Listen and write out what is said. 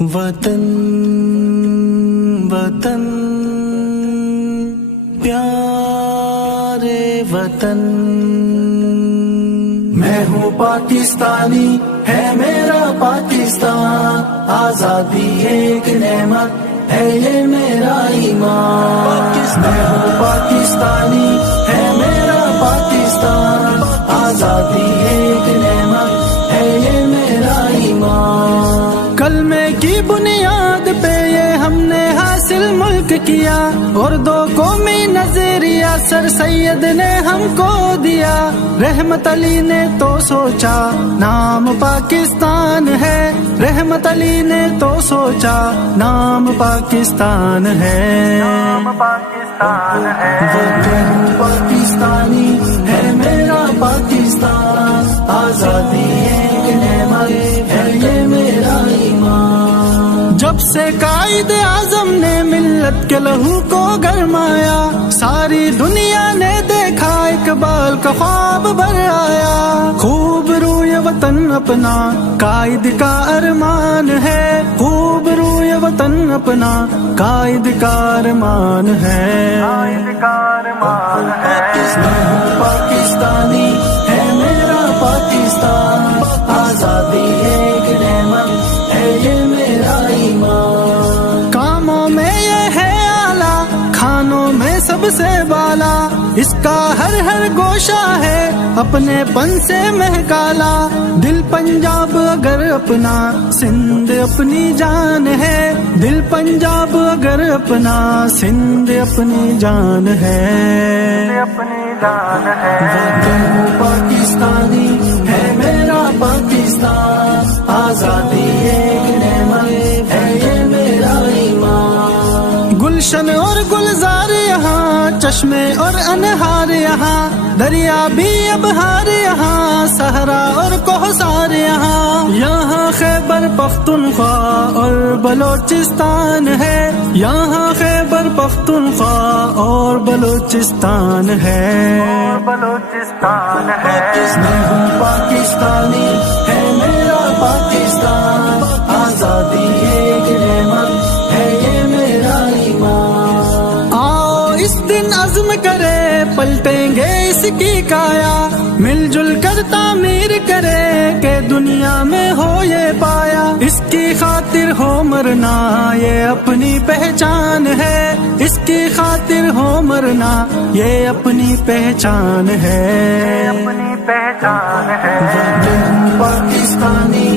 وطن وطن پیارے وطن، میں ہوں پاکستانی، ہے میرا پاکستان، آزادی ایک نعمت ہے یہ میرا ایمان۔ میں ہوں پاکستانی، ہے میرا پاکستان، آزادی ایک نعمت ہے یہ میرا ایمان۔ کلمے کی بنیاد پہ یہ ہم نے حاصل ملک کیا، اور دو قومی نظریہ سر سید نے ہم کو دیا۔ رحمت علی نے تو سوچا نام پاکستان ہے، رحمت علی نے تو سوچا نام پاکستان ہے، نام پاکستان ہے۔ وطن پاکستانی ہے میرا پاکستان، آزادی ایک نعمت ہے یہ میرا ایمان۔ جب سے قائد اعظم نے ملت کے لہو کو گرمایا، ساری دنیا نے دیکھا اقبال کا خواب بھر آیا۔ خوب روئے وطن اپنا قائد کا ارمان ہے، خوب روئے وطن اپنا قائد کا ارمان ہے، قائد کا ارمان ہے۔ میں ہوں پاکستانی، ہے میرا پاکستان، آزادی ایک نعمت ہے یہ میرا ایمان۔ کاموں میں یہ ہے اعلیٰ، کھانوں میں سب سے بالا، اس کا ہر ہر گوشہ ہے اپنے پن سے مہکالا۔ دل پنجاب اگر اپنا، سندھ اپنی جان ہے، دل پنجاب اگر اپنا، سندھ اپنی جان ہے، اپنی جان ہے۔ وطن پاکستانی ہے میرا پاکستان، آزادی ایک نعمت ہے یہ میرا ایمان۔ گلشن اور گلزار یہاں، چشمے اور انہار یہاں، دریا بھی ابحار یہاں، صحرا اور کوثر یہاں۔ یہاں خیبر پختونخوا اور بلوچستان ہے، یہاں خیبر پختونخوا اور بلوچستان ہے، اور بلوچستان ہے۔ میں ہوں پاکستانی، ہے میرا پاکستان، آزادی ایک نعمت ہے یہ میرا ایمان۔ آؤ اس دن عزم کرے، پلٹیں گے اس کی کایا، مل جل کر تعمیر کرے کہ دنیا میں ہو یہ پایا۔ اس کی خاطر ہو مرنا یہ اپنی پہچان ہے، اس کی خاطر ہو مرنا یہ اپنی پہچان ہے، اپنی پہچان ہے۔ وطن پاکستانی